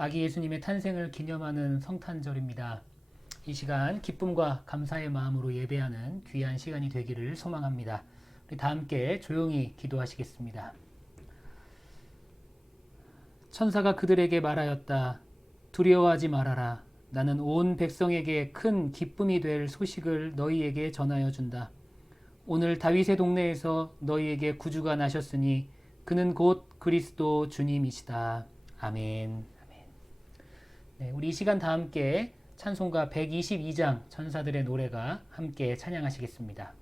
아기 예수님의 탄생을 기념하는 성탄절입니다. 이 시간 기쁨과 감사의 마음으로 예배하는 귀한 시간이 되기를 소망합니다. 우리 다 함께 조용히 기도하시겠습니다. 천사가 그들에게 말하였다. 두려워하지 말아라. 나는 온 백성에게 큰 기쁨이 될 소식을 너희에게 전하여 준다. 오늘 다윗의 동네에서 너희에게 구주가 나셨으니 그는 곧 그리스도 주님이시다. 아멘. 네, 우리 이 시간 다 함께 찬송가 122장 천사들의 노래가 함께 찬양하시겠습니다.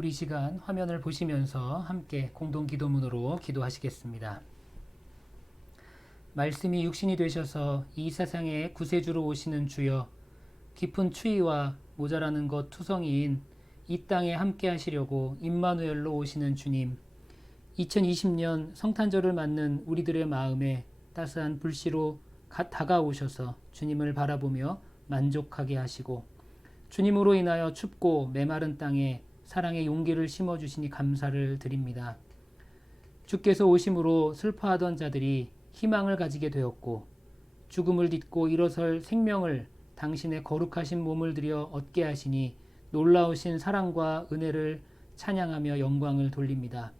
우리 시간 화면을 보시면서 함께 공동 기도문으로 기도하시겠습니다. 말씀이 육신이 되셔서 이 세상에 구세주로 오시는 주여, 깊은 추위와 모자라는 것 투성이인 이 땅에 함께 하시려고 임마누엘로 오시는 주님, 2020년 성탄절을 맞는 우리들의 마음에 따스한 불씨로 다가오셔서 주님을 바라보며 만족하게 하시고, 주님으로 인하여 춥고 메마른 땅에 사랑의 용기를 심어주시니 감사를 드립니다. 주께서 오심으로 슬퍼하던 자들이 희망을 가지게 되었고, 죽음을 딛고 일어설 생명을 당신의 거룩하신 몸을 들여 얻게 하시니 놀라우신 사랑과 은혜를 찬양하며 영광을 돌립니다.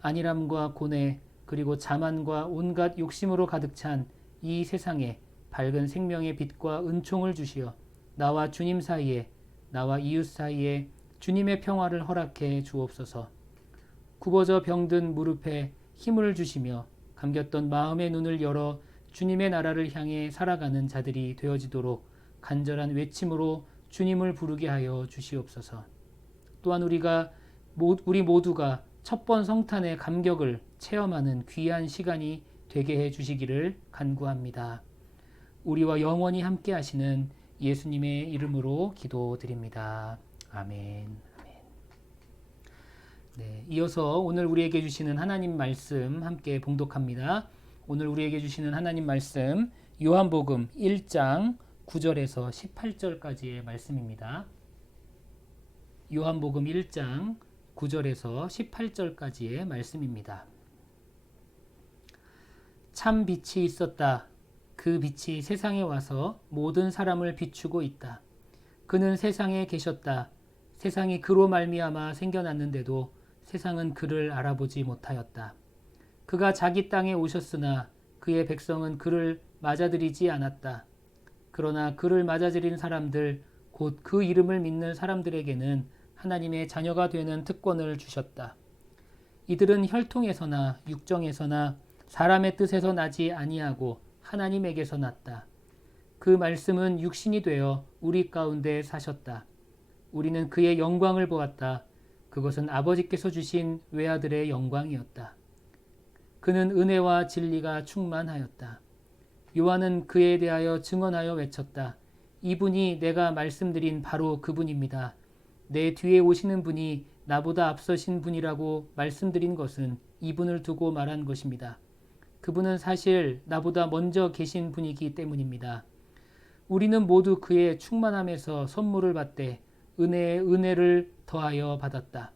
안일함과 고뇌 그리고 자만과 온갖 욕심으로 가득 찬 이 세상에 밝은 생명의 빛과 은총을 주시어 나와 주님 사이에, 나와 이웃 사이에 주님의 평화를 허락해 주옵소서. 굽어져 병든 무릎에 힘을 주시며 감겼던 마음의 눈을 열어 주님의 나라를 향해 살아가는 자들이 되어지도록 간절한 외침으로 주님을 부르게 하여 주시옵소서. 또한 우리 모두가 첫 번 성탄의 감격을 체험하는 귀한 시간이 되게 해 주시기를 간구합니다. 우리와 영원히 함께 하시는 예수님의 이름으로 기도드립니다. 아멘. 아멘. 네, 이어서 오늘 우리에게 주시는 하나님 말씀 함께 봉독합니다. 오늘 우리에게 주시는 하나님 말씀 요한복음 1장 9절에서 18절까지의 말씀입니다. 요한복음 1장 9절에서 18절까지의 말씀입니다. 참 빛이 있었다. 그 빛이 세상에 와서 모든 사람을 비추고 있다. 그는 세상에 계셨다. 세상이 그로 말미암아 생겨났는데도 세상은 그를 알아보지 못하였다. 그가 자기 땅에 오셨으나 그의 백성은 그를 맞아들이지 않았다. 그러나 그를 맞아들인 사람들, 곧 그 이름을 믿는 사람들에게는 하나님의 자녀가 되는 특권을 주셨다. 이들은 혈통에서나 육정에서나 사람의 뜻에서 나지 아니하고 하나님에게서 났다. 그 말씀은 육신이 되어 우리 가운데 사셨다. 우리는 그의 영광을 보았다. 그것은 아버지께서 주신 외아들의 영광이었다. 그는 은혜와 진리가 충만하였다. 요한은 그에 대하여 증언하여 외쳤다. 이분이 내가 말씀드린 바로 그분입니다. 내 뒤에 오시는 분이 나보다 앞서신 분이라고 말씀드린 것은 이분을 두고 말한 것입니다. 그분은 사실 나보다 먼저 계신 분이기 때문입니다. 우리는 모두 그의 충만함에서 선물을 받되 은혜에 은혜를 더하여 받았다.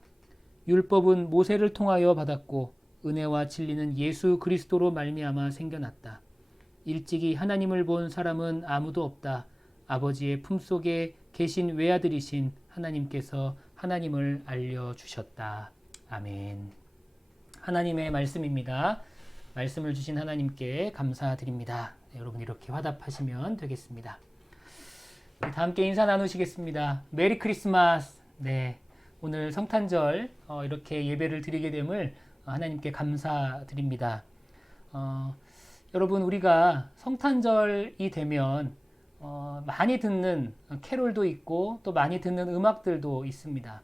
율법은 모세를 통하여 받았고 은혜와 진리는 예수 그리스도로 말미암아 생겨났다. 일찍이 하나님을 본 사람은 아무도 없다. 아버지의 품속에 계신 외아들이신 하나님께서 하나님을 알려주셨다. 아멘. 하나님의 말씀입니다. 말씀을 주신 하나님께 감사드립니다. 네, 여러분 이렇게 화답하시면 되겠습니다. 네, 다 함께 인사 나누시겠습니다. 메리 크리스마스. 네, 오늘 성탄절 이렇게 예배를 드리게 됨을 하나님께 감사드립니다. 여러분 우리가 성탄절이 되면 많이 듣는 캐롤도 있고 또 많이 듣는 음악들도 있습니다.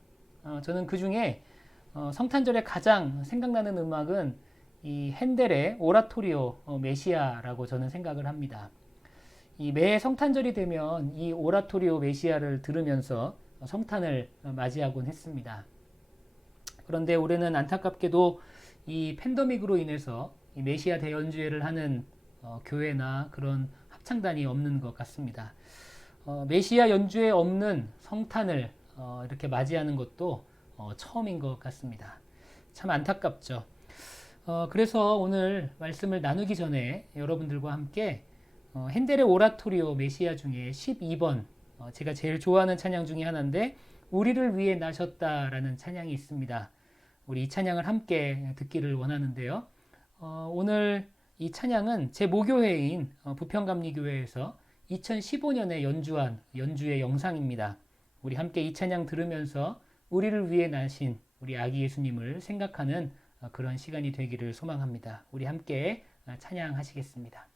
저는 그 중에 성탄절에 가장 생각나는 음악은 이 핸델의 오라토리오 메시아라고 저는 생각을 합니다. 이 매 성탄절이 되면 이 오라토리오 메시아를 들으면서 성탄을 맞이하곤 했습니다. 그런데 올해는 안타깝게도 이 팬데믹으로 인해서 이 메시아 대연주회를 하는 교회나 그런 합창단이 없는 것 같습니다. 메시아 연주회 없는 성탄을 이렇게 맞이하는 것도 처음인 것 같습니다. 참 안타깝죠. 그래서 오늘 말씀을 나누기 전에 여러분들과 함께 핸델의 오라토리오 메시아 중에 12번 제가 제일 좋아하는 찬양 중에 하나인데 우리를 위해 나셨다라는 찬양이 있습니다. 우리 이 찬양을 함께 듣기를 원하는데요. 오늘 이 찬양은 제 모교회인 부평감리교회에서 2015년에 연주한 연주의 영상입니다. 우리 함께 이 찬양 들으면서 우리를 위해 나신 우리 아기 예수님을 생각하는 그런 시간이 되기를 소망합니다. 우리 함께 찬양하시겠습니다.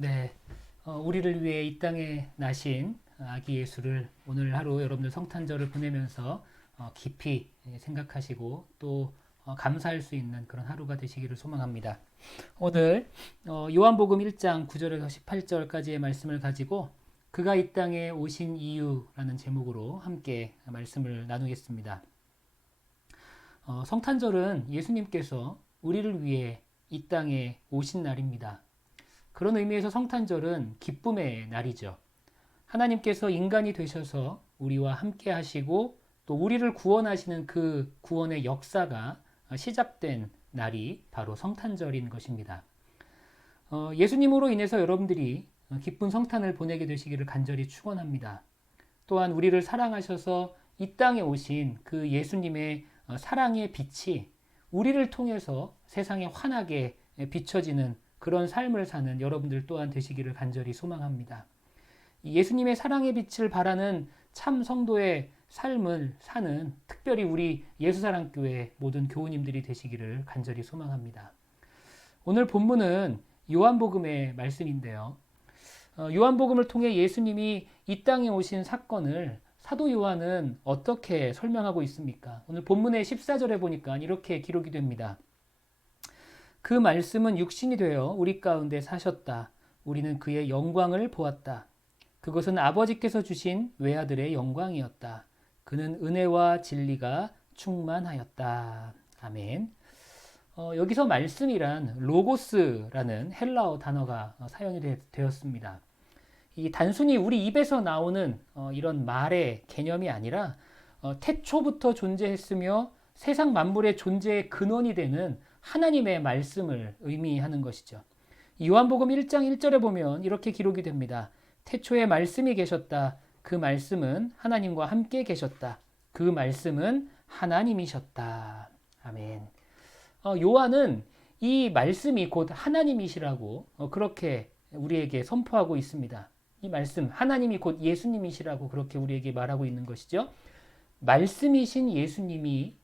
네, 우리를 위해 이 땅에 나신 아기 예수를 오늘 하루 여러분들 성탄절을 보내면서 깊이 생각하시고 또 감사할 수 있는 그런 하루가 되시기를 소망합니다. 오늘 요한복음 1장 9절에서 18절까지의 말씀을 가지고 그가 이 땅에 오신 이유라는 제목으로 함께 말씀을 나누겠습니다. 성탄절은 예수님께서 우리를 위해 이 땅에 오신 날입니다. 그런 의미에서 성탄절은 기쁨의 날이죠. 하나님께서 인간이 되셔서 우리와 함께 하시고 또 우리를 구원하시는 그 구원의 역사가 시작된 날이 바로 성탄절인 것입니다. 예수님으로 인해서 여러분들이 기쁜 성탄을 보내게 되시기를 간절히 축원합니다. 또한 우리를 사랑하셔서 이 땅에 오신 그 예수님의 사랑의 빛이 우리를 통해서 세상에 환하게 비춰지는 그런 삶을 사는 여러분들 또한 되시기를 간절히 소망합니다. 예수님의 사랑의 빛을 바라는 참 성도의 삶을 사는 특별히 우리 예수사랑교회 모든 교우님들이 되시기를 간절히 소망합니다. 오늘 본문은 요한복음의 말씀인데요. 요한복음을 통해 예수님이 이 땅에 오신 사건을 사도 요한은 어떻게 설명하고 있습니까? 오늘 본문의 14절에 보니까 이렇게 기록이 됩니다. 그 말씀은 육신이 되어 우리 가운데 사셨다. 우리는 그의 영광을 보았다. 그것은 아버지께서 주신 외아들의 영광이었다. 그는 은혜와 진리가 충만하였다. 아멘. 여기서 말씀이란 로고스라는 헬라어 단어가 사용이 되었습니다. 이 단순히 우리 입에서 나오는 이런 말의 개념이 아니라 태초부터 존재했으며 세상 만물의 존재의 근원이 되는 하나님의 말씀을 의미하는 것이죠. 요한복음 1장 1절에 보면 이렇게 기록이 됩니다. 태초에 말씀이 계셨다. 그 말씀은 하나님과 함께 계셨다. 그 말씀은 하나님이셨다. 아멘. 요한은 이 말씀이 곧 하나님이시라고 그렇게 우리에게 선포하고 있습니다. 이 말씀, 하나님이 곧 예수님이시라고 그렇게 우리에게 말하고 있는 것이죠. 말씀이신 예수님이,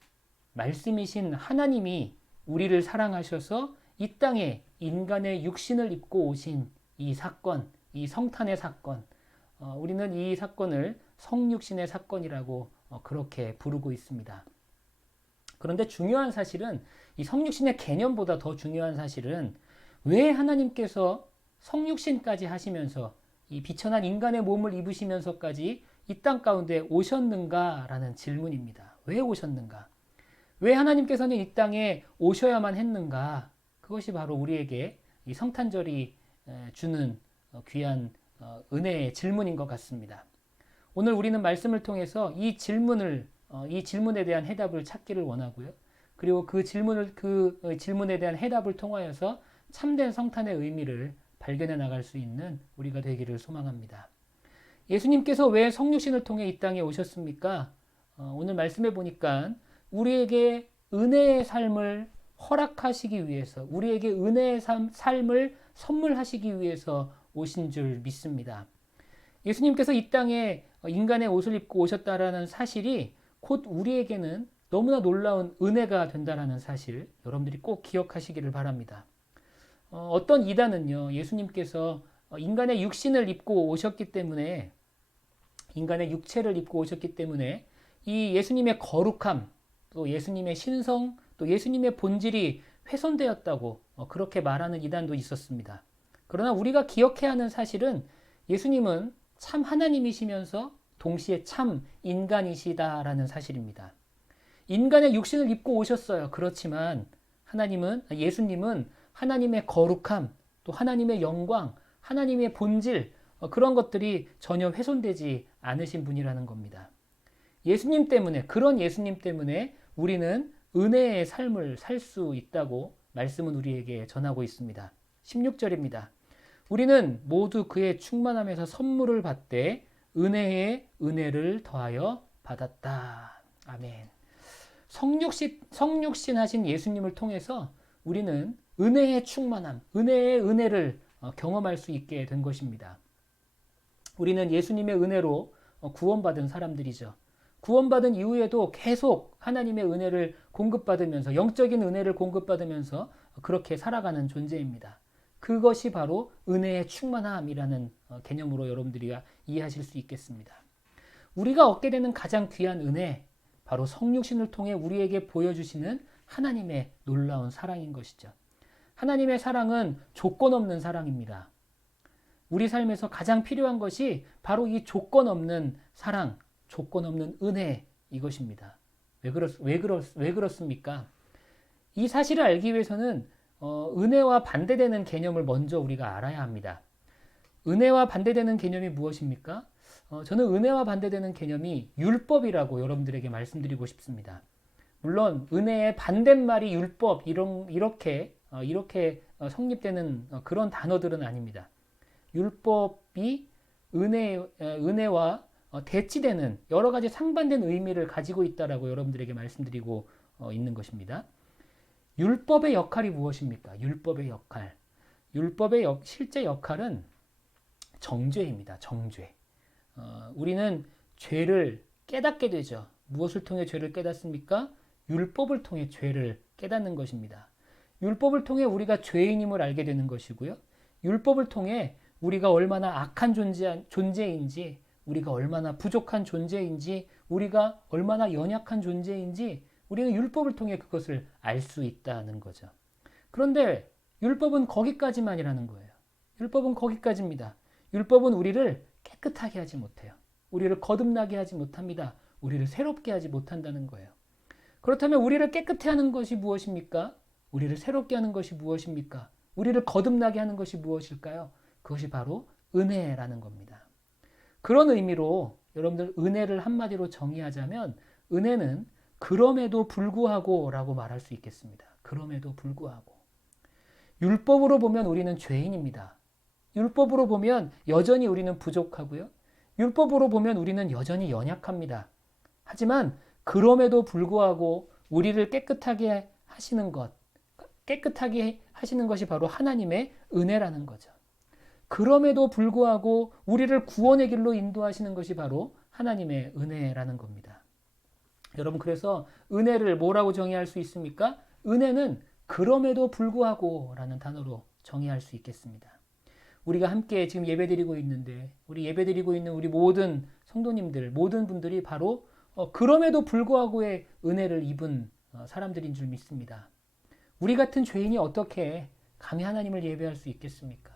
말씀이신 하나님이 우리를 사랑하셔서 이 땅에 인간의 육신을 입고 오신 이 사건, 이 성탄의 사건, 우리는 이 사건을 성육신의 사건이라고 그렇게 부르고 있습니다. 그런데 중요한 사실은 이 성육신의 개념보다 더 중요한 사실은 왜 하나님께서 성육신까지 하시면서 이 비천한 인간의 몸을 입으시면서까지 이 땅 가운데 오셨는가라는 질문입니다. 왜 오셨는가? 왜 하나님께서는 이 땅에 오셔야만 했는가? 그것이 바로 우리에게 이 성탄절이 주는 귀한 은혜의 질문인 것 같습니다. 오늘 우리는 말씀을 통해서 이 질문에 대한 해답을 찾기를 원하고요. 그리고 그 질문에 대한 해답을 통하여서 참된 성탄의 의미를 발견해 나갈 수 있는 우리가 되기를 소망합니다. 예수님께서 왜 성육신을 통해 이 땅에 오셨습니까? 오늘 말씀해 보니까 우리에게 은혜의 삶을 허락하시기 위해서, 우리에게 은혜의 삶을 선물하시기 위해서 오신 줄 믿습니다. 예수님께서 이 땅에 인간의 옷을 입고 오셨다라는 사실이 곧 우리에게는 너무나 놀라운 은혜가 된다라는 사실, 여러분들이 꼭 기억하시기를 바랍니다. 어떤 이단은요, 예수님께서 인간의 육신을 입고 오셨기 때문에, 인간의 육체를 입고 오셨기 때문에 이 예수님의 거룩함, 또 예수님의 신성, 또 예수님의 본질이 훼손되었다고 그렇게 말하는 이단도 있었습니다. 그러나 우리가 기억해야 하는 사실은 예수님은 참 하나님이시면서 동시에 참 인간이시다라는 사실입니다. 인간의 육신을 입고 오셨어요. 그렇지만 예수님은 하나님의 거룩함, 또 하나님의 영광, 하나님의 본질, 그런 것들이 전혀 훼손되지 않으신 분이라는 겁니다. 그런 예수님 때문에 우리는 은혜의 삶을 살 수 있다고 말씀은 우리에게 전하고 있습니다. 16절입니다. 우리는 모두 그의 충만함에서 선물을 받되 은혜에 은혜를 더하여 받았다. 아멘. 성육신 하신 예수님을 통해서 우리는 은혜의 충만함, 은혜의 은혜를 경험할 수 있게 된 것입니다. 우리는 예수님의 은혜로 구원받은 사람들이죠. 구원받은 이후에도 계속 하나님의 은혜를 공급받으면서, 영적인 은혜를 공급받으면서 그렇게 살아가는 존재입니다. 그것이 바로 은혜의 충만함이라는 개념으로 여러분들이 이해하실 수 있겠습니다. 우리가 얻게 되는 가장 귀한 은혜, 바로 성육신을 통해 우리에게 보여주시는 하나님의 놀라운 사랑인 것이죠. 하나님의 사랑은 조건 없는 사랑입니다. 우리 삶에서 가장 필요한 것이 바로 이 조건 없는 사랑, 조건 없는 은혜, 이것입니다. 왜 그렇습니까? 이 사실을 알기 위해서는 은혜와 반대되는 개념을 먼저 우리가 알아야 합니다. 은혜와 반대되는 개념이 무엇입니까? 저는 은혜와 반대되는 개념이 율법이라고 여러분들에게 말씀드리고 싶습니다. 물론 은혜의 반대말이 율법, 이렇게 성립되는 그런 단어들은 아닙니다. 율법이 은혜와 대치되는 여러 가지 상반된 의미를 가지고 있다라고 여러분들에게 말씀드리고 있는 것입니다. 율법의 역할이 무엇입니까? 율법의 역할. 실제 역할은 정죄입니다. 정죄. 우리는 죄를 깨닫게 되죠. 무엇을 통해 죄를 깨닫습니까? 율법을 통해 죄를 깨닫는 것입니다. 율법을 통해 우리가 죄인임을 알게 되는 것이고요. 율법을 통해 우리가 얼마나 악한 존재인지, 우리가 얼마나 부족한 존재인지, 우리가 얼마나 연약한 존재인지 우리는 율법을 통해 그것을 알 수 있다는 거죠. 그런데 율법은 거기까지만이라는 거예요. 율법은 거기까지입니다. 율법은 우리를 깨끗하게 하지 못해요. 우리를 거듭나게 하지 못합니다. 우리를 새롭게 하지 못한다는 거예요. 그렇다면 우리를 깨끗해 하는 것이 무엇입니까? 우리를 새롭게 하는 것이 무엇입니까? 우리를 거듭나게 하는 것이 무엇일까요? 그것이 바로 은혜라는 겁니다. 그런 의미로 여러분들 은혜를 한마디로 정의하자면 은혜는 그럼에도 불구하고 라고 말할 수 있겠습니다. 그럼에도 불구하고. 율법으로 보면 우리는 죄인입니다. 율법으로 보면 여전히 우리는 부족하고요. 율법으로 보면 우리는 여전히 연약합니다. 하지만 그럼에도 불구하고 우리를 깨끗하게 하시는 것이 바로 하나님의 은혜라는 거죠. 그럼에도 불구하고 우리를 구원의 길로 인도하시는 것이 바로 하나님의 은혜라는 겁니다. 여러분, 그래서 은혜를 뭐라고 정의할 수 있습니까? 은혜는 그럼에도 불구하고 라는 단어로 정의할 수 있겠습니다. 우리가 함께 지금 예배드리고 있는데 우리 예배드리고 있는 우리 모든 성도님들, 모든 분들이 바로 그럼에도 불구하고의 은혜를 입은 사람들인 줄 믿습니다. 우리 같은 죄인이 어떻게 감히 하나님을 예배할 수 있겠습니까?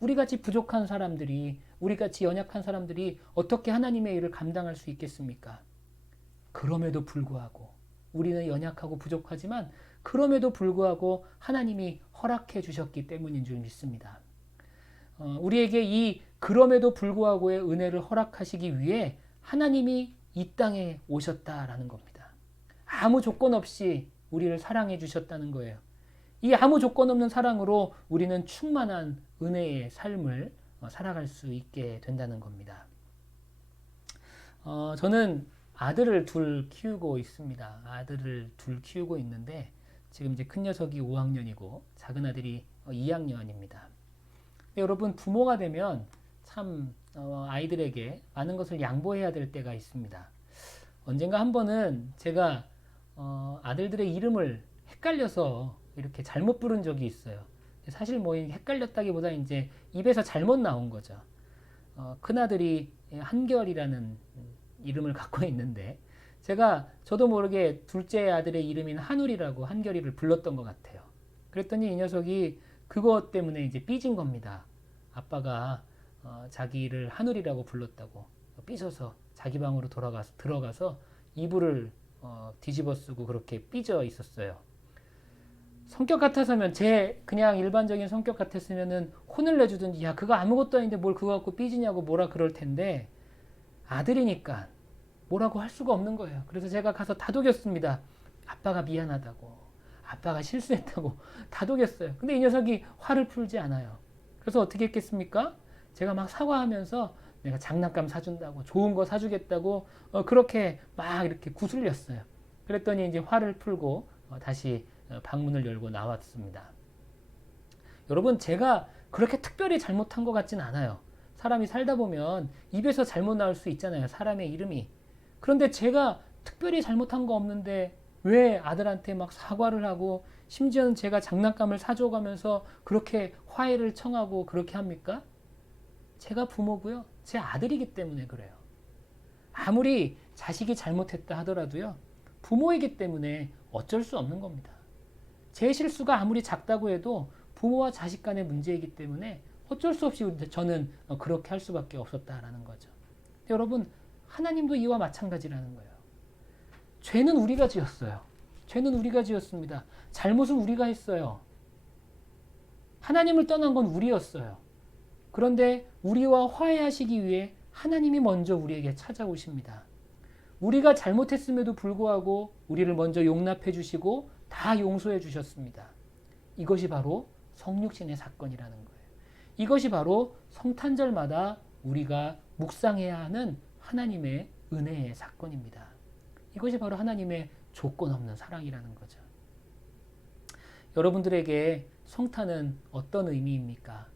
우리같이 부족한 사람들이, 우리같이 연약한 사람들이 어떻게 하나님의 일을 감당할 수 있겠습니까? 그럼에도 불구하고 우리는 연약하고 부족하지만 그럼에도 불구하고 하나님이 허락해 주셨기 때문인 줄 믿습니다. 우리에게 이 그럼에도 불구하고의 은혜를 허락하시기 위해 하나님이 이 땅에 오셨다라는 겁니다. 아무 조건 없이 우리를 사랑해 주셨다는 거예요. 이 아무 조건 없는 사랑으로 우리는 충만한 은혜의 삶을 살아갈 수 있게 된다는 겁니다. 저는 아들을 둘 키우고 있습니다. 아들을 둘 키우고 있는데 지금 이제 큰 녀석이 5학년이고 작은 아들이 2학년입니다. 여러분, 부모가 되면 참 아이들에게 많은 것을 양보해야 될 때가 있습니다. 언젠가 한 번은 제가 아들들의 이름을 헷갈려서 이렇게 잘못 부른 적이 있어요. 사실 뭐 헷갈렸다기보다 이제 입에서 잘못 나온 거죠. 큰아들이 한결이라는 이름을 갖고 있는데 저도 모르게 둘째 아들의 이름인 한울이라고 한결이를 불렀던 것 같아요. 그랬더니 이 녀석이 그것 때문에 이제 삐진 겁니다. 아빠가 자기를 하늘이라고 불렀다고 삐져서 자기 방으로 들어가서 이불을 뒤집어 쓰고 그렇게 삐져 있었어요. 성격 같아서면 제 그냥 일반적인 성격 같았으면은 혼을 내주든지 야 그거 아무것도 아닌데 뭘 그거 갖고 삐지냐고 뭐라 그럴 텐데 아들이니까 뭐라고 할 수가 없는 거예요. 그래서 제가 가서 다독였습니다. 아빠가 미안하다고 아빠가 실수했다고 다독였어요. 근데 이 녀석이 화를 풀지 않아요. 그래서 어떻게 했겠습니까? 제가 막 사과하면서 내가 장난감 사준다고 좋은 거 사주겠다고 그렇게 막 이렇게 구슬렸어요. 그랬더니 이제 화를 풀고 다시 방문을 열고 나왔습니다. 여러분 제가 그렇게 특별히 잘못한 것 같진 않아요. 사람이 살다 보면 입에서 잘못 나올 수 있잖아요. 사람의 이름이. 그런데 제가 특별히 잘못한 거 없는데 왜 아들한테 막 사과를 하고 심지어는 제가 장난감을 사줘가면서 그렇게 화해를 청하고 그렇게 합니까? 제가 부모고요. 제 아들이기 때문에 그래요. 아무리 자식이 잘못했다 하더라도요. 부모이기 때문에 어쩔 수 없는 겁니다. 제 실수가 아무리 작다고 해도 부모와 자식 간의 문제이기 때문에 어쩔 수 없이 저는 그렇게 할 수밖에 없었다라는 거죠. 여러분 하나님도 이와 마찬가지라는 거예요. 죄는 우리가 지었어요. 죄는 우리가 지었습니다. 잘못은 우리가 했어요. 하나님을 떠난 건 우리였어요. 그런데 우리와 화해하시기 위해 하나님이 먼저 우리에게 찾아오십니다. 우리가 잘못했음에도 불구하고 우리를 먼저 용납해 주시고 다 용서해 주셨습니다. 이것이 바로 성육신의 사건이라는 거예요. 이것이 바로 성탄절마다 우리가 묵상해야 하는 하나님의 은혜의 사건입니다. 이것이 바로 하나님의 조건 없는 사랑이라는 거죠. 여러분들에게 성탄은 어떤 의미입니까?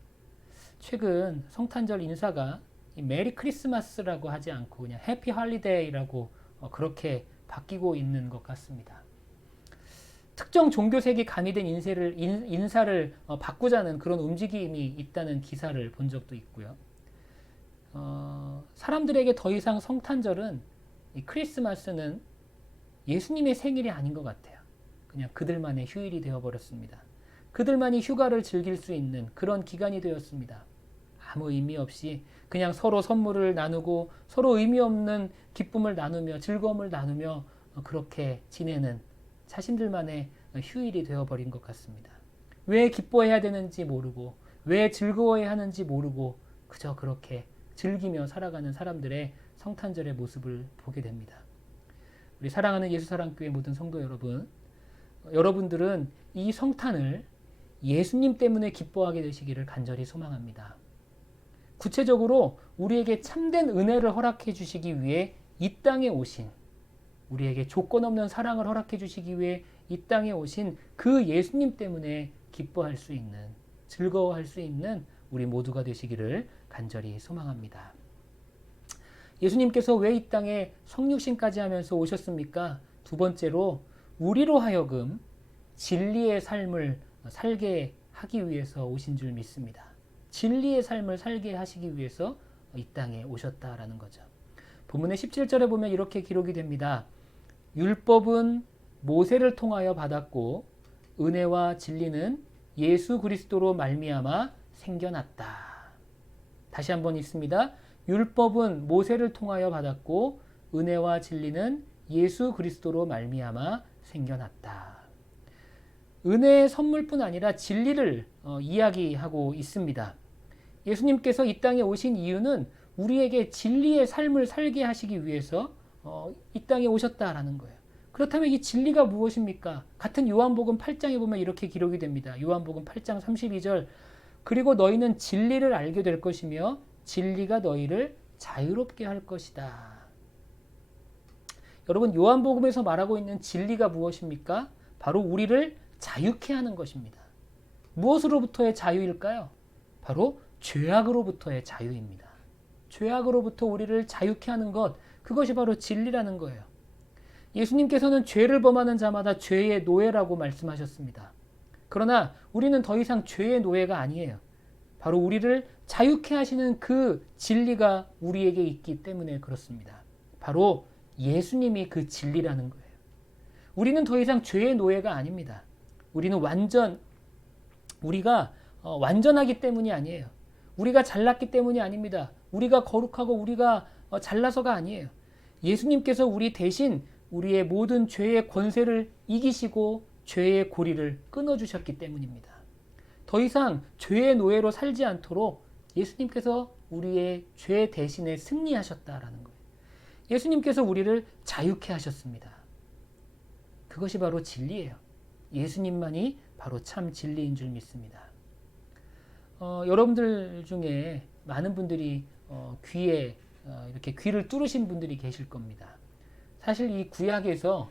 최근 성탄절 인사가 메리 크리스마스라고 하지 않고 그냥 해피 할리데이라고 그렇게 바뀌고 있는 것 같습니다. 특정 종교색이 가미된 인사를 바꾸자는 그런 움직임이 있다는 기사를 본 적도 있고요. 사람들에게 더 이상 성탄절은 이 크리스마스는 예수님의 생일이 아닌 것 같아요. 그냥 그들만의 휴일이 되어버렸습니다. 그들만이 휴가를 즐길 수 있는 그런 기간이 되었습니다. 아무 의미 없이 그냥 서로 선물을 나누고 서로 의미 없는 기쁨을 나누며 즐거움을 나누며 그렇게 지내는 자신들만의 휴일이 되어버린 것 같습니다. 왜 기뻐해야 되는지 모르고 왜 즐거워해야 하는지 모르고 그저 그렇게 즐기며 살아가는 사람들의 성탄절의 모습을 보게 됩니다. 우리 사랑하는 예수사랑교회 모든 성도 여러분, 여러분들은 이 성탄을 예수님 때문에 기뻐하게 되시기를 간절히 소망합니다. 구체적으로 우리에게 참된 은혜를 허락해 주시기 위해 이 땅에 오신, 우리에게 조건 없는 사랑을 허락해 주시기 위해 이 땅에 오신 그 예수님 때문에 기뻐할 수 있는, 즐거워할 수 있는 우리 모두가 되시기를 간절히 소망합니다. 예수님께서 왜 이 땅에 성육신까지 하면서 오셨습니까? 두 번째로 우리로 하여금 진리의 삶을 살게 하기 위해서 오신 줄 믿습니다. 진리의 삶을 살게 하시기 위해서 이 땅에 오셨다라는 거죠. 본문의 17절에 보면 이렇게 기록이 됩니다. 율법은 모세를 통하여 받았고 은혜와 진리는 예수 그리스도로 말미암아 생겨났다. 다시 한번 있습니다. 율법은 모세를 통하여 받았고 은혜와 진리는 예수 그리스도로 말미암아 생겨났다. 은혜의 선물뿐 아니라 진리를 이야기하고 있습니다. 예수님께서 이 땅에 오신 이유는 우리에게 진리의 삶을 살게 하시기 위해서 이 땅에 오셨다라는 거예요. 그렇다면 이 진리가 무엇입니까? 같은 요한복음 8장에 보면 이렇게 기록이 됩니다. 요한복음 8장 32절 그리고 너희는 진리를 알게 될 것이며 진리가 너희를 자유롭게 할 것이다. 여러분 요한복음에서 말하고 있는 진리가 무엇입니까? 바로 우리를 자유케 하는 것입니다. 무엇으로부터의 자유일까요? 바로 죄악으로부터의 자유입니다. 죄악으로부터 우리를 자유케 하는 것, 그것이 바로 진리라는 거예요. 예수님께서는 죄를 범하는 자마다 죄의 노예라고 말씀하셨습니다. 그러나 우리는 더 이상 죄의 노예가 아니에요. 바로 우리를 자유케 하시는 그 진리가 우리에게 있기 때문에 그렇습니다. 바로 예수님이 그 진리라는 거예요. 우리는 더 이상 죄의 노예가 아닙니다. 우리는 완전 우리가 완전하기 때문이 아니에요. 우리가 잘났기 때문이 아닙니다. 우리가 거룩하고 우리가 잘나서가 아니에요. 예수님께서 우리 대신 우리의 모든 죄의 권세를 이기시고 죄의 고리를 끊어주셨기 때문입니다. 더 이상 죄의 노예로 살지 않도록 예수님께서 우리의 죄 대신에 승리하셨다라는 거예요. 예수님께서 우리를 자유케 하셨습니다. 그것이 바로 진리예요. 예수님만이 바로 참 진리인 줄 믿습니다. 여러분들 중에 많은 분들이 귀에 이렇게 귀를 뚫으신 분들이 계실 겁니다. 사실 이 구약에서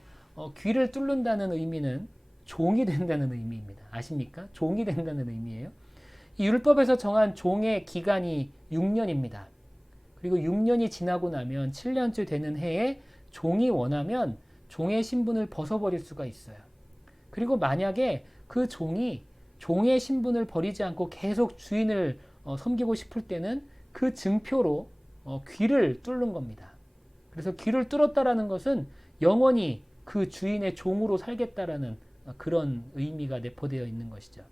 귀를 뚫는다는 의미는 종이 된다는 의미입니다. 아십니까? 종이 된다는 의미예요. 이 율법에서 정한 종의 기간이 6년입니다. 그리고 6년이 지나고 나면 7년째 되는 해에 종이 원하면 종의 신분을 벗어버릴 수가 있어요. 그리고 만약에 그 종이 종의 신분을 버리지 않고 계속 주인을 섬기고 싶을 때는 그 증표로 귀를 뚫는 겁니다. 그래서 귀를 뚫었다라는 것은 영원히 그 주인의 종으로 살겠다라는 그런 의미가 내포되어 있는 것이죠.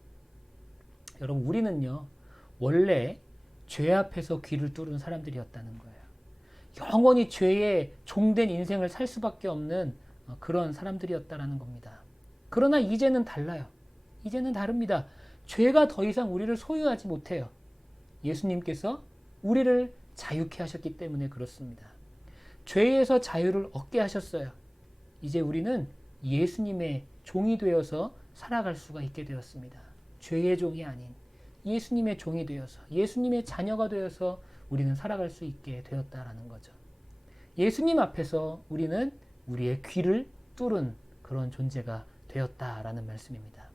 여러분, 우리는요, 원래 죄 앞에서 귀를 뚫은 사람들이었다는 거예요. 영원히 죄의 종된 인생을 살 수밖에 없는 그런 사람들이었다라는 겁니다. 그러나 이제는 달라요. 이제는 다릅니다. 죄가 더 이상 우리를 소유하지 못해요. 예수님께서 우리를 자유케 하셨기 때문에 그렇습니다. 죄에서 자유를 얻게 하셨어요. 이제 우리는 예수님의 종이 되어서 살아갈 수가 있게 되었습니다. 죄의 종이 아닌 예수님의 종이 되어서 예수님의 자녀가 되어서 우리는 살아갈 수 있게 되었다라는 거죠. 예수님 앞에서 우리는 우리의 귀를 뚫은 그런 존재가 되었다라는 말씀입니다.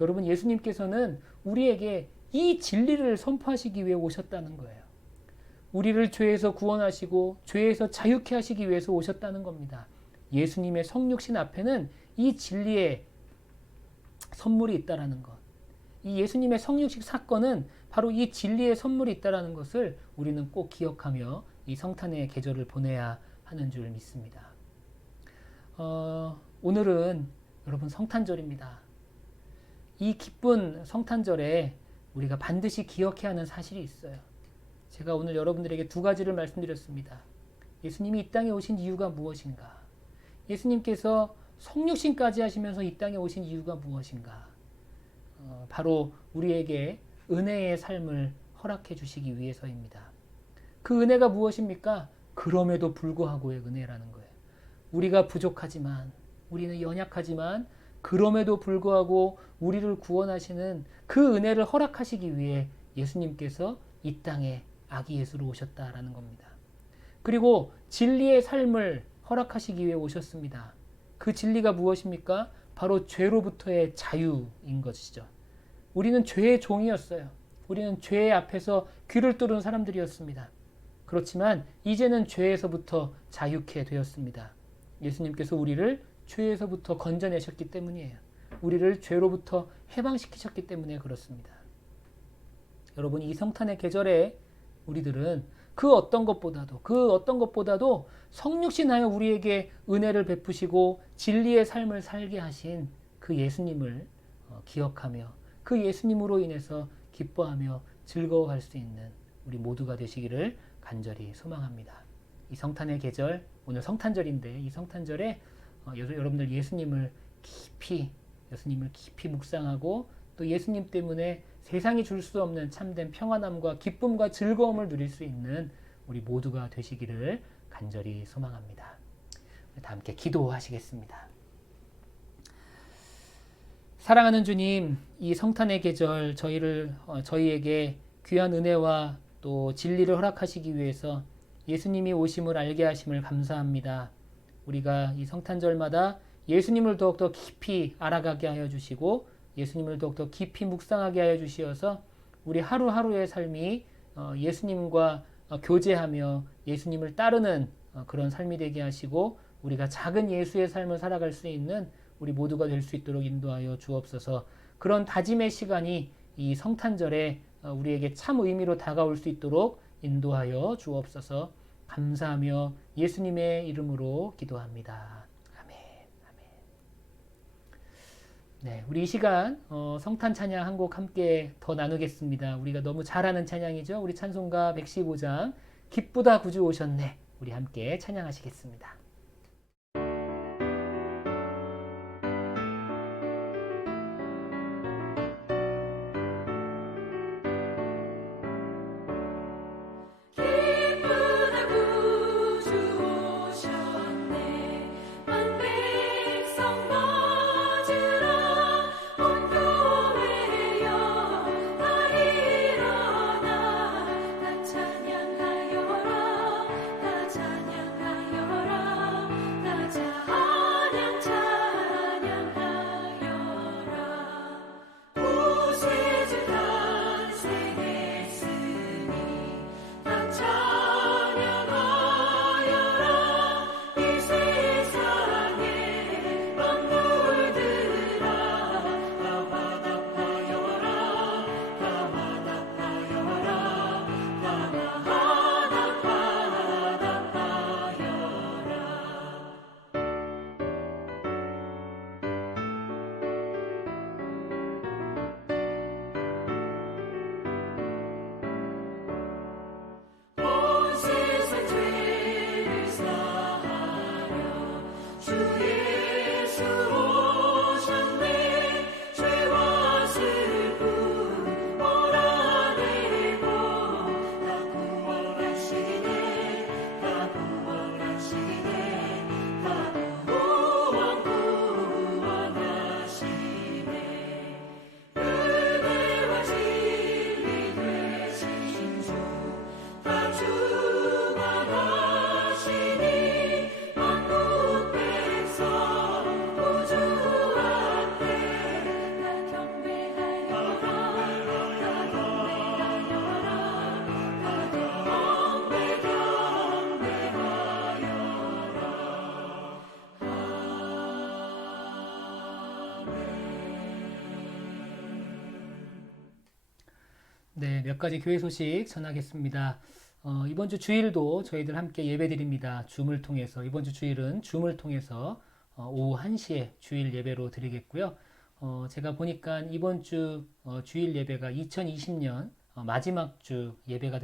여러분, 예수님께서는 우리에게 이 진리를 선포하시기 위해 오셨다는 거예요. 우리를 죄에서 구원하시고 죄에서 자유케 하시기 위해서 오셨다는 겁니다. 예수님의 성육신 앞에는 이 진리의 선물이 있다라는 것. 이 예수님의 성육식 사건은 바로 이 진리의 선물이 있다라는 것을 우리는 꼭 기억하며 이 성탄의 계절을 보내야 하는 줄 믿습니다. 오늘은 여러분 성탄절입니다. 이 기쁜 성탄절에 우리가 반드시 기억해야 하는 사실이 있어요. 제가 오늘 여러분들에게 두 가지를 말씀드렸습니다. 예수님이 이 땅에 오신 이유가 무엇인가? 예수님께서 성육신까지 하시면서 이 땅에 오신 이유가 무엇인가? 바로 우리에게 은혜의 삶을 허락해 주시기 위해서입니다. 그 은혜가 무엇입니까? 그럼에도 불구하고의 은혜라는 거예요. 우리가 부족하지만, 우리는 연약하지만 그럼에도 불구하고 우리를 구원하시는 그 은혜를 허락하시기 위해 예수님께서 이 땅에 아기 예수로 오셨다라는 겁니다. 그리고 진리의 삶을 허락하시기 위해 오셨습니다. 그 진리가 무엇입니까? 바로 죄로부터의 자유인 것이죠. 우리는 죄의 종이었어요. 우리는 죄 앞에서 귀를 뚫은 사람들이었습니다. 그렇지만 이제는 죄에서부터 자유케 되었습니다. 예수님께서 우리를 죄에서부터 건져내셨기 때문이에요. 우리를 죄로부터 해방시키셨기 때문에 그렇습니다. 여러분, 이 성탄의 계절에 우리들은 그 어떤 것보다도 성육신하여 우리에게 은혜를 베푸시고 진리의 삶을 살게 하신 그 예수님을 기억하며 그 예수님으로 인해서 기뻐하며 즐거워할 수 있는 우리 모두가 되시기를 간절히 소망합니다. 이 성탄의 계절, 오늘 성탄절인데 이 성탄절에 여러분들 예수님을 깊이 묵상하고 또 예수님 때문에 세상이 줄 수 없는 참된 평안함과 기쁨과 즐거움을 누릴 수 있는 우리 모두가 되시기를 간절히 소망합니다. 다 함께 기도하시겠습니다. 사랑하는 주님, 이 성탄의 계절 저희에게 귀한 은혜와 또 진리를 허락하시기 위해서 예수님이 오심을 알게 하심을 감사합니다. 우리가 이 성탄절마다 예수님을 더욱더 깊이 알아가게 하여 주시고 예수님을 더욱더 깊이 묵상하게 하여 주시어서 우리 하루하루의 삶이 예수님과 교제하며 예수님을 따르는 그런 삶이 되게 하시고 우리가 작은 예수의 삶을 살아갈 수 있는 우리 모두가 될 수 있도록 인도하여 주옵소서. 그런 다짐의 시간이 이 성탄절에 우리에게 참 의미로 다가올 수 있도록 인도하여 주옵소서. 감사하며 예수님의 이름으로 기도합니다. 아멘. 아멘. 네, 우리 이 시간 성탄 찬양 한 곡 함께 더 나누겠습니다. 우리가 너무 잘하는 찬양이죠. 우리 찬송가 115장 기쁘다 구주 오셨네. 우리 함께 찬양하시겠습니다. 네, 몇 가지 교회 소식 전하겠습니다. 이번 주 주일도 저희들 함께 예배드립니다. 줌을 통해서. 이번 주 주일은 줌을 통해서 오후 1시에 주일 예배로 드리겠고요. 제가 보니까 이번 주 주일 예배가 2020년 마지막 주 예배가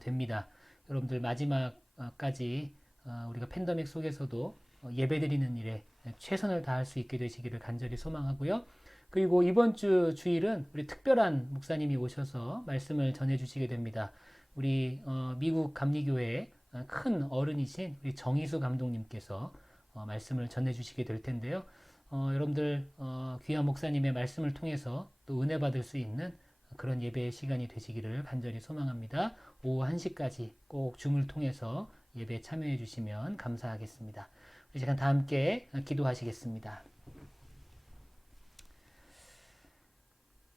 됩니다. 여러분들 마지막까지 우리가 팬데믹 속에서도 예배드리는 일에 최선을 다할 수 있게 되시기를 간절히 소망하고요. 그리고 이번 주 주일은 우리 특별한 목사님이 오셔서 말씀을 전해 주시게 됩니다. 우리 미국 감리교회의 큰 어른이신 우리 정희수 감독님께서 말씀을 전해 주시게 될 텐데요. 여러분들 귀한 목사님의 말씀을 통해서 또 은혜 받을 수 있는 그런 예배의 시간이 되시기를 간절히 소망합니다. 오후 1시까지 꼭 줌을 통해서 예배에 참여해 주시면 감사하겠습니다. 우리 시간 다 함께 기도하시겠습니다.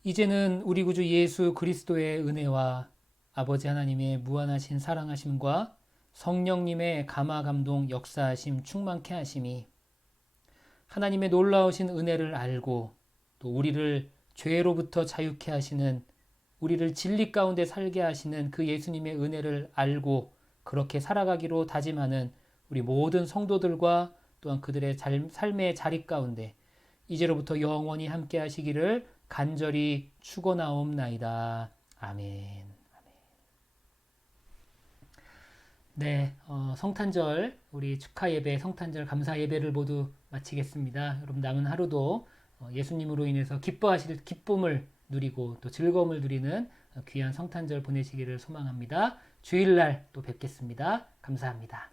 이제는 우리 구주 예수 그리스도의 은혜와 아버지 하나님의 무한하신 사랑하심과 성령님의 감화 감동 역사하심 충만케 하심이 하나님의 놀라우신 은혜를 알고 또 우리를 죄로부터 자유케 하시는 우리를 진리 가운데 살게 하시는 그 예수님의 은혜를 알고 그렇게 살아가기로 다짐하는 우리 모든 성도들과 또한 그들의 삶의 자리 가운데 이제로부터 영원히 함께 하시기를 간절히 축원하옵나이다. 아멘. 네, 성탄절 우리 축하 예배, 성탄절 감사 예배를 모두 마치겠습니다. 여러분 남은 하루도 예수님으로 인해서 기뻐하실 기쁨을 누리고 또 즐거움을 누리는 귀한 성탄절 보내시기를 소망합니다. 주일날 또 뵙겠습니다. 감사합니다.